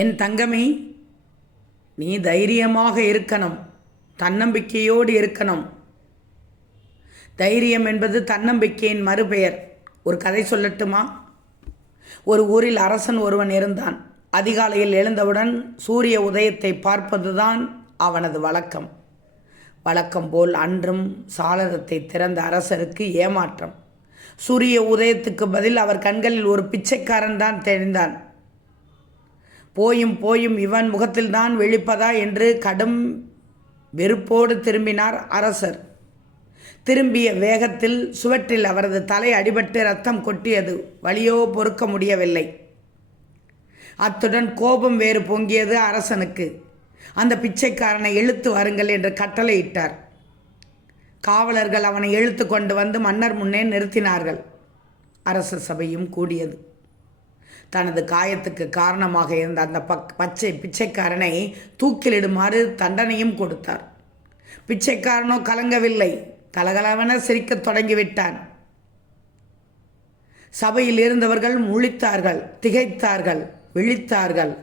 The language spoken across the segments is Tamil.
என் தங்கமே, நீ தைரியமாக இருக்கணும், தன்னம்பிக்கையோடு இருக்கணும். தைரியம் என்பது தன்னம்பிக்கையின் மறுபெயர். ஒரு கதை சொல்லட்டுமா? ஒரு ஊரில் அரசன் ஒருவன் இருந்தான். அதிகாலையில் எழுந்தவுடன் சூரிய உதயத்தை பார்ப்பதுதான் அவனது வழக்கம். வழக்கம் போல் அன்றும் சாளரத்தை திறந்த அரசருக்கு ஏமாற்றம். சூரிய உதயத்துக்கு பதில் அவர் கண்களில் ஒரு பிச்சைக்காரன் தான் தெரிந்தான். போயும் போயும் இவன் முகத்தில்தான் விழிப்பதா என்று கடும் வெறுப்போடு திரும்பினார் அரசர். திரும்பிய வேகத்தில் சுவற்றில் அவரது தலை அடிபட்டு ரத்தம் கொட்டியது. வலியோ பொறுக்க முடியவில்லை. அத்துடன் கோபம் வேறு பொங்கியது அரசனுக்கு. அந்த பிச்சைக்காரனை இழுத்து வாருங்கள் என்று கட்டளையிட்டார். காவலர்கள் அவனை இழுத்து கொண்டு வந்து மன்னர் முன்னே நிறுத்தினார்கள். அரச சபையும் கூடியது. தனது காயத்துக்கு காரணமாக இருந்த அந்த பிச்சைக்காரனை தூக்கிலிடுமாறு தண்டனையும் கொடுத்தார். பிச்சைக்காரனோ கலங்கவில்லை, கலகலவென சிரிக்கத் தொடங்கிவிட்டான். சபையில் இருந்தவர்கள் முழித்தார்கள், திகைத்தார்கள், விழித்தார்கள்.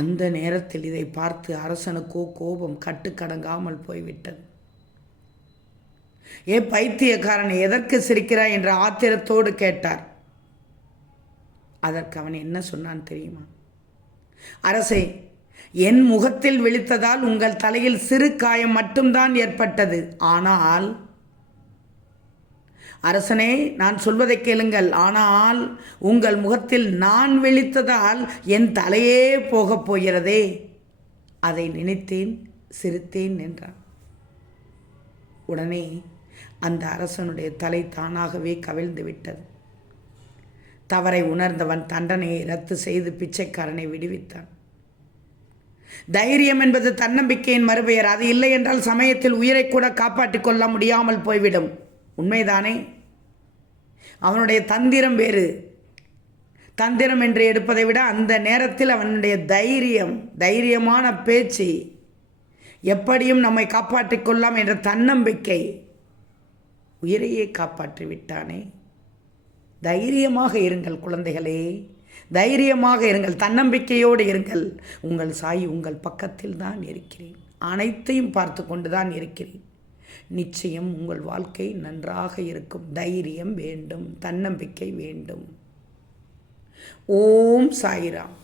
அந்த நேரத்தில் இதை பார்த்து அரசனுக்கோ கோபம் கட்டுக்கடங்காமல் போய்விட்டது. ஏ பைத்தியக்காரனை, எதற்கு சிரிக்கிறாய் என்று ஆத்திரத்தோடு கேட்டார். அதற்கு அவன் என்ன சொன்னான் தெரியுமா? அரசே, என் முகத்தில் விழித்ததால் உங்கள் தலையில் சிறு காயம் மட்டும்தான் ஏற்பட்டது. ஆனால் அரசனே, நான் சொல்வதை கேளுங்கள். ஆனால் உங்கள் முகத்தில் நான் விழித்ததால் என் தலையே போகப் போகிறதே. அதை நினைத்தேன், சிரித்தேன் என்றான். உடனே அந்த அரசனுடைய தலை தானாகவே கவிழ்ந்து விட்டது. தவறை உணர்ந்தவன் தண்டனையை ரத்து செய்து பிச்சைக்காரனை விடுவித்தான். தைரியம் என்பது தன்னம்பிக்கையின் மறுபெயர். அது இல்லை என்றால் சமயத்தில் உயிரை கூட காப்பாற்றிக் கொள்ள முடியாமல் போய்விடும். உண்மைதானே? அவனுடைய தந்திரம் வேறு. தந்திரம் என்று எடுப்பதை விட அந்த நேரத்தில் அவனுடைய தைரியமான பேச்சு, எப்படியும் நம்மை காப்பாற்றிக் கொள்ளலாம் என்ற தன்னம்பிக்கை உயிரையே காப்பாற்றி விட்டானே. தைரியமாக இருங்கள் குழந்தைகளே, தைரியமாக இருங்கள், தன்னம்பிக்கையோடு இருங்கள். உங்கள் சாய் உங்கள் பக்கத்தில் தான் இருக்கிறேன். அனைத்தையும் பார்த்து கொண்டு தான் இருக்கிறேன். நிச்சயம் உங்கள் வாழ்க்கை நன்றாக இருக்கும். தைரியம் வேண்டும், தன்னம்பிக்கை வேண்டும். ஓம் சாய்ராம்.